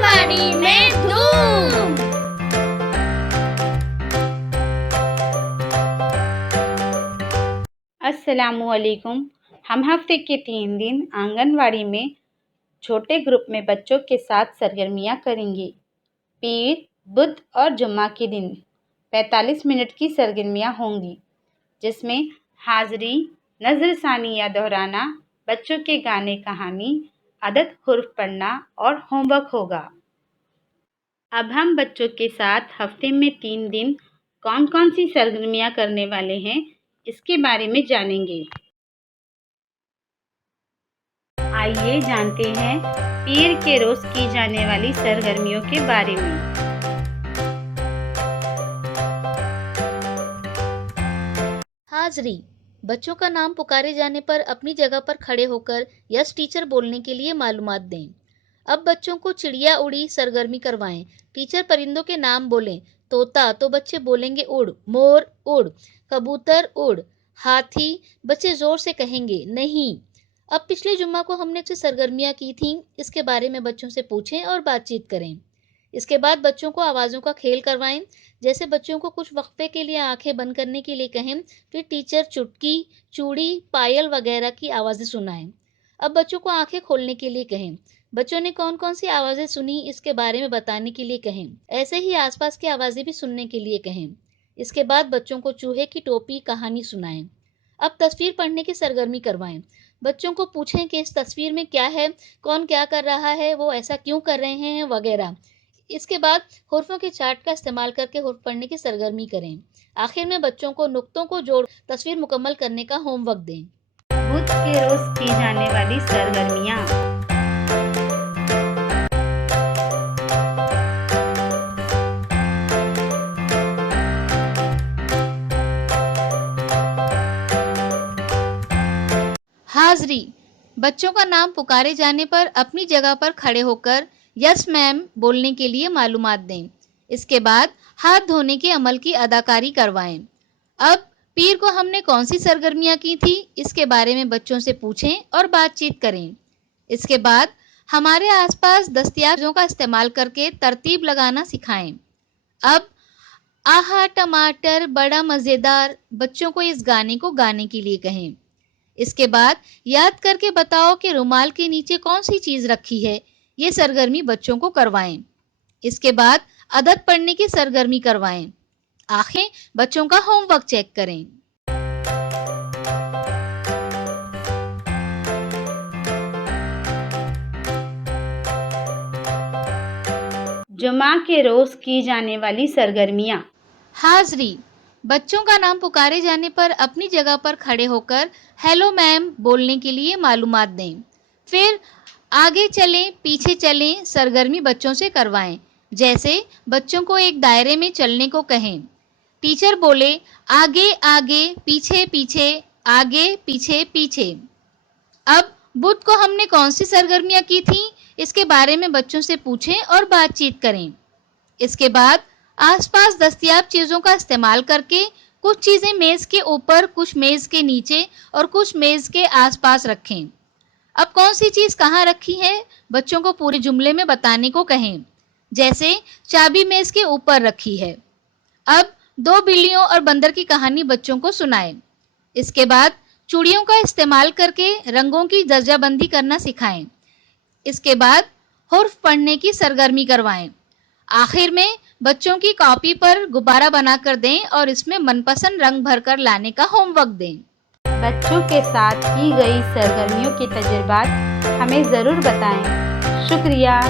वाड़ी में धूम। अस्सलामुअलैकुम। हम हफ्ते के 3 दिन आंगनवाड़ी में छोटे ग्रुप में बच्चों के साथ सरगर्मियाँ करेंगे। पीर, बुध और जुम्मा के दिन 45 मिनट की सरगर्मियाँ होंगी, जिसमें हाज़री, नज़रसानी या दोहराना, बच्चों के गाने कहानी, अदद हुर्फ पढ़ना और होमवर्क होगा। अब हम बच्चों के साथ हफ्ते में 3 दिन कौन कौन सी सरगर्मियाँ करने वाले हैं, इसके बारे में जानेंगे। आइए जानते हैं पीर के रोज़ की जाने वाली सरगर्मियों के बारे में। हाज़री, बच्चों का नाम पुकारे जाने पर अपनी जगह पर खड़े होकर यस टीचर बोलने के लिए मालूमात दें। अब बच्चों को चिड़िया उड़ी सरगर्मी करवाएं। टीचर परिंदों के नाम बोलें। तोता तो बच्चे बोलेंगे उड़, मोर उड़, कबूतर उड़, हाथी बच्चे जोर से कहेंगे नहीं। अब पिछले जुम्मा को हमने कुछ सरगर्मियाँ की थीं, इसके बारे में बच्चों से पूछें और बातचीत करें। इसके बाद बच्चों को आवाज़ों का खेल करवाएं। जैसे बच्चों को कुछ वक्फे के लिए आंखें बंद करने के लिए कहें, फिर टीचर चुटकी, चूड़ी, पायल वगैरह की आवाज़ें सुनाएं। अब बच्चों को आंखें खोलने के लिए कहें। बच्चों ने कौन कौन सी आवाज़ें सुनी इसके बारे में बताने के लिए कहें। ऐसे ही आसपास की आवाज़ें भी सुनने के लिए कहें। इसके बाद बच्चों को चूहे की टोपी कहानी सुनाएं। अब तस्वीर पढ़ने की सरगर्मी करवाएं। बच्चों को पूछें कि इस तस्वीर में क्या है, कौन क्या कर रहा है, वो ऐसा क्यों कर रहे हैं वगैरह। इसके बाद हुर्फों के चार्ट का इस्तेमाल करके हुर्फ पढ़ने की सरगर्मी करें। आखिर में बच्चों को नुक्तों को जोड़ तस्वीर मुकम्मल करने का होमवर्क दें। बुध के रोज़ की जाने वाली सरगर्मियाँ। हाज़री, बच्चों का नाम पुकारे जाने पर अपनी जगह पर खड़े होकर यस मैम बोलने के लिए मालूमात दें। इसके बाद हाथ धोने के अमल की अदाकारी करवाएं। अब पीर को हमने कौन सी सरगर्मियाँ की थी, इसके बारे में बच्चों से पूछें और बातचीत करें। इसके बाद हमारे आसपास दस्तयाब चीज़ों का इस्तेमाल करके तरतीब लगाना सिखाएं। अब आहा टमाटर बड़ा मज़ेदार, बच्चों को इस गाने को गाने के लिए कहें। इसके बाद याद करके बताओ कि रुमाल के नीचे कौन सी चीज़ रखी है, ये सरगर्मी बच्चों को करवाएं। इसके बाद अदद पढ़ने की सरगर्मी करवाएं। आखिर बच्चों का होमवर्क चेक करें। जुमा के रोज़ की जाने वाली सरगर्मियाँ। हाज़री, बच्चों का नाम पुकारे जाने पर अपनी जगह पर खड़े होकर हेलो मैम बोलने के लिए मालूमात दें। फिर आगे चलें, पीछे चलें सरगर्मी बच्चों से करवाएं। जैसे बच्चों को एक दायरे में चलने को कहें। टीचर बोले आगे आगे, पीछे पीछे, आगे पीछे पीछे। अब बुध को हमने कौन सी सरगर्मियाँ की थीं, इसके बारे में बच्चों से पूछें और बातचीत करें। इसके बाद आसपास दस्तयाब चीज़ों का इस्तेमाल करके कुछ चीज़ें मेज़ के ऊपर, कुछ मेज़ के नीचे और कुछ मेज़ के आसपास रखें। अब कौन सी चीज़ कहाँ रखी है, बच्चों को पूरे जुमले में बताने को कहें। जैसे चाबी मेज़ के ऊपर रखी है। अब 2 बिल्लियों और बंदर की कहानी बच्चों को सुनाएं। इसके बाद चूड़ियों का इस्तेमाल करके रंगों की दर्जाबंदी करना सिखाएं। इसके बाद हुर्फ पढ़ने की सरगर्मी करवाएं। आखिर में बच्चों की कॉपी पर गुब्बारा बनाकर दें और इसमें मनपसंद रंग भरकर लाने का होमवर्क दें। बच्चों के साथ की गई सरगर्मियों के तजुर्बात हमें ज़रूर बताएं। शुक्रिया।